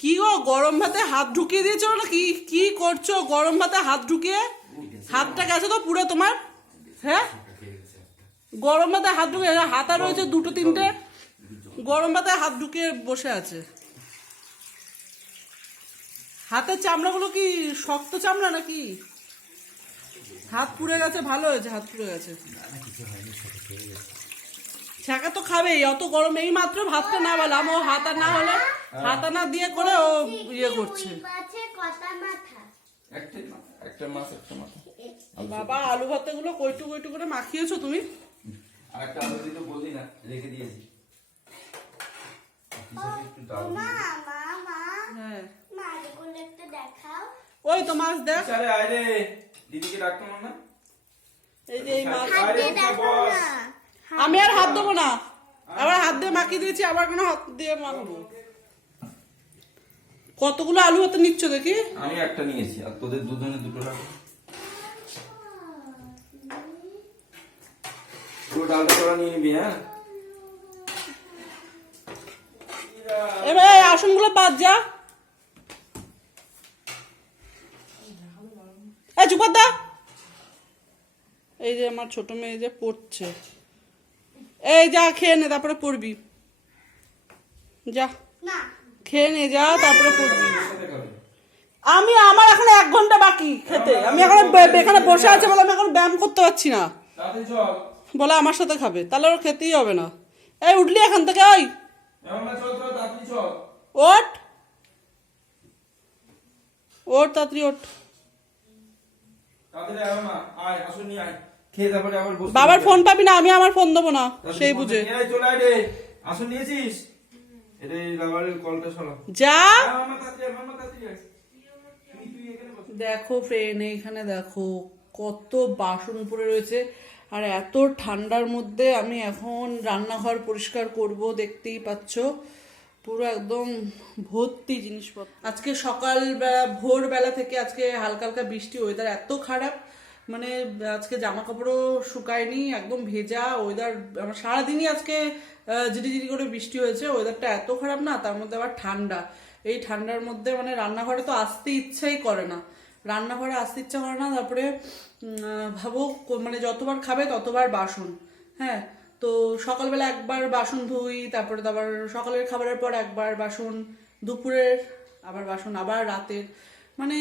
কি গো, গরম ভাতে হাত ঢুকিয়ে দিয়েছো না? কি কি করছো গরম ভাতে হাত ঢুকিয়ে? হাতটা গেছে তো পুরো তোমার। হ্যাঁ, গরম ভাতে হাত ঢুকিয়ে, হাতা রয়েছে দুটো তিনটে, গরম ভাতে হাত ঢুকিয়ে বসে আছে। হাতের চামড়াগুলো কি শক্ত চামড়া নাকি? হাত পুড়ে গেছে, ভালো হয়েছে হাত পুড়ে গেছে। ছাকা তো খাবেই, অত গরম। এই মাত্র ভাতটা না বললাম, ও হাতা না হলে হাতা না দিয়ে করে ও ইয়ে করছে। বাবা, আলু ভাতে গুলো কইটু কইটু করে মাখিয়েছো তুমি? আরেকটা আলু দিতে বললি না, রেখে দিয়েছি। হ্যাঁ, ওই তো মাছ দেখ। আরে আরে দিদিকে ডাকতো না। এই যে এই মাছ। আমি আর হাত দেবো না, আবার হাত দিয়ে মাখিয়ে দিয়েছি, আবার কোনো হাত দিয়ে মাখবো? কতগুলো আলু ভাতে নিচ্ছ দেখি? আমি একটা নিয়েছি, আর তোদের দুজনে দুটো রাখো। পুরো ডালটা তোরা নিয়ে নিবি। হ্যাঁ, এবার এই আসনগুলো বাদ যা। এই চুপ কর দা। এই যে আমার ছোট মেয়ে যে পড়ছে, এই যা খেয়ে নে, তারপরে পড়বি। যা খেয়ে নে, যা তারপরে পড়বি। আমি আমার এখন 1 ঘন্টা বাকি খেতে। আমি এখন এখানে বসে আছে বলে আমি এখন ব্যায়াম করতে পারছি না বলে আমার সাথে খাবে, তাহলে ওর খেতেই হবে না। এই উঠলি এখান থেকে? ওই ওঠ ওঠ, তাড়াতাড়ি ওঠ। বাবার ফোন পাবি না, আমি আমার ফোন দেবো না সেই বুঝে। যা দেখো ফ্রেন্ড, এইখানে দেখো কত বাসন উপরে রয়েছে, আর এত ঠান্ডার মধ্যে আমি এখন রান্নাঘর পরিষ্কার করব, দেখতেই পাচ্ছ পুরো একদম ভর্তি জিনিসপত্র। আজকে সকালবেলা ভোরবেলা থেকে আজকে হালকা হালকা বৃষ্টি, ওয়েদার এত খারাপ, মানে আজকে জামা কাপড়ও শুকায়নি, একদম ভেজা ওয়েদার। আমার সারাদিনই আজকে ঝিরিঝিরি করে বৃষ্টি হয়েছে, ওয়েদারটা এত খারাপ না, তার মধ্যে আবার ঠান্ডা। এই ঠান্ডার মধ্যে মানে রান্নাঘরে তো আসতে ইচ্ছাই করে না, রান্নাঘরে আসতে ইচ্ছা করে না। তারপরে ভাবো মানে যতবার খাবে ততবার বাসন। হ্যাঁ, তো সকালবেলা একবার বাসন ধুই, তারপরে আবার সকালের খাবারের পর একবার বাসন, দুপুরের আবার বাসন, আবার রাতের, মানে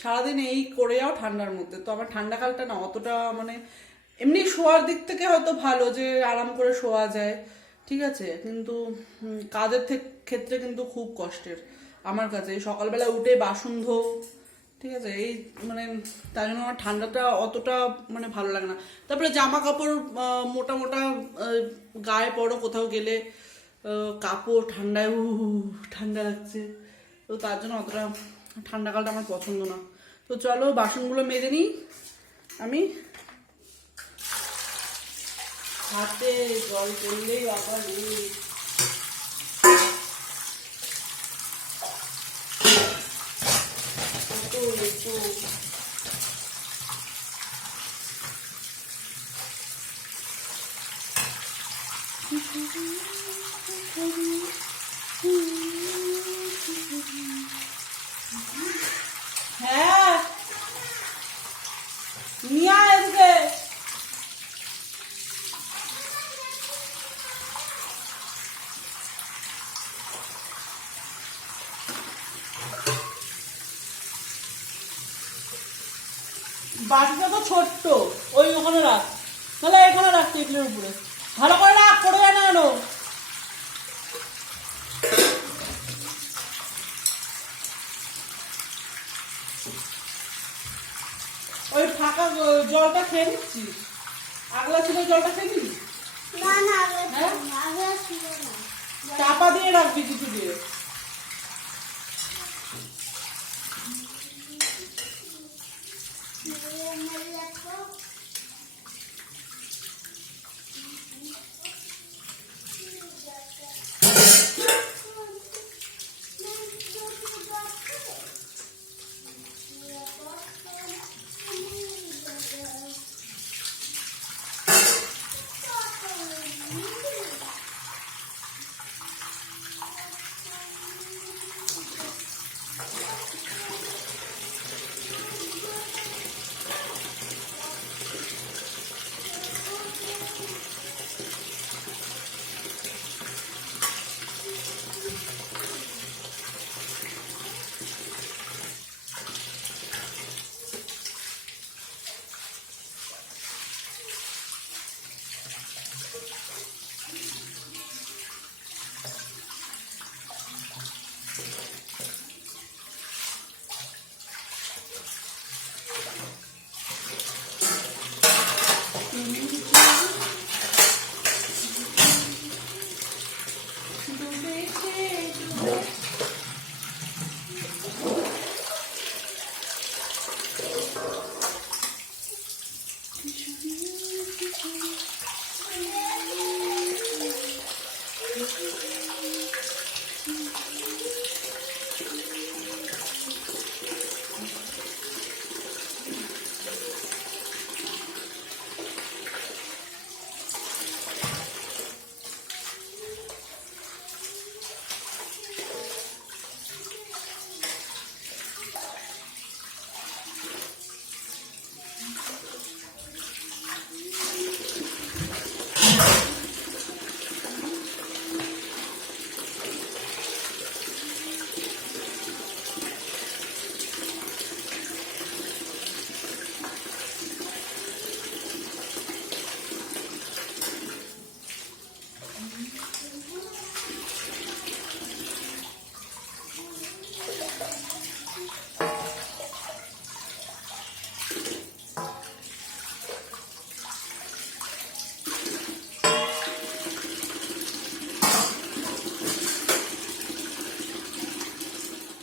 সারাদিন এই করে যাও ঠান্ডার মধ্যে। তো আমার ঠান্ডাকালটা না অতটা মানে, এমনি শোয়ার দিক থেকে হয়তো ভালো যে আরাম করে শোয়া যায়, ঠিক আছে, কিন্তু কাজের ক্ষেত্রে কিন্তু খুব কষ্টের আমার কাছে। সকালবেলা উঠে বাসন ধো, ঠিক আছে, এই মানে তাই জন্য আমার ঠান্ডাটা অতটা মানে ভালো লাগে না। তারপরে জামা কাপড় মোটা মোটা গায়ে পরো কোথাও গেলে, কাপড় ঠান্ডায় ঠান্ডা লাগছে, তো তার জন্য অতটা ঠান্ডাকালটা আমার পছন্দ না। তো চলো বাসনগুলো মেজে নিই। আমি হাতে জল পড়লেই আবার হ্যাঁ নিয়ে আসবে। বাটিটা তো ছোট্ট, ওই ওখানে রাখ, তাহলে এখানে রাখ টেবিলের উপরে, ভালো করে রাখ, পড়ে যায় না কেন। ওই ফাঁকা জলটা খেয়ে নিচ্ছি, আগলা ছিল জলটা খেয়ে নিবি? চাপা দিয়ে রাখবি কিছু দিয়ে।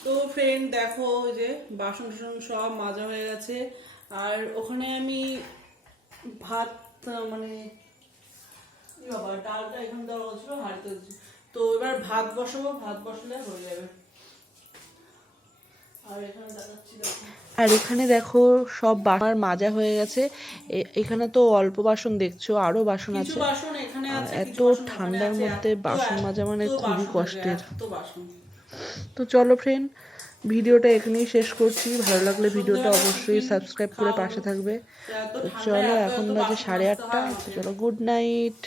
তো ফ্রেন্ড দেখো ওই যে বাসন টাসন সব মাজা হয়ে গেছে, আর ওখানে আমি ভাত মানে বাবা ডালটা এখানে দেওয়া হচ্ছিল হাঁড়িতে, তো এবার ভাত বসাবো, ভাত বসালে হয়ে যাবে। আর এখানে দেখাচ্ছি দেখো, আর এখানে দেখো সব বাসন মাজা হয়ে গেছে। এখানে তো অল্প বাসন দেখছো, আরো বাসন কিছু আছে। বাসন এখানে আছে, এত কিছু বাসন ওখানে ঠান্ডার আছে, মধ্যে এত বাসন মাজা মানে খুবই বাসন কষ্টের। এত বাসন। তো চলো ফ্রেন্ড, ভিডিওটা এখানেই শেষ করছি। ভালো লাগলে ভিডিওটা অবশ্যই সাবস্ক্রাইব করে পাশে থাকবে। এত তো ঠান্ডায় চলো, এত এখন এত বাজে বাসন মাজতে 8:30। হয় তো আমাকে। চলো, গুড নাইট।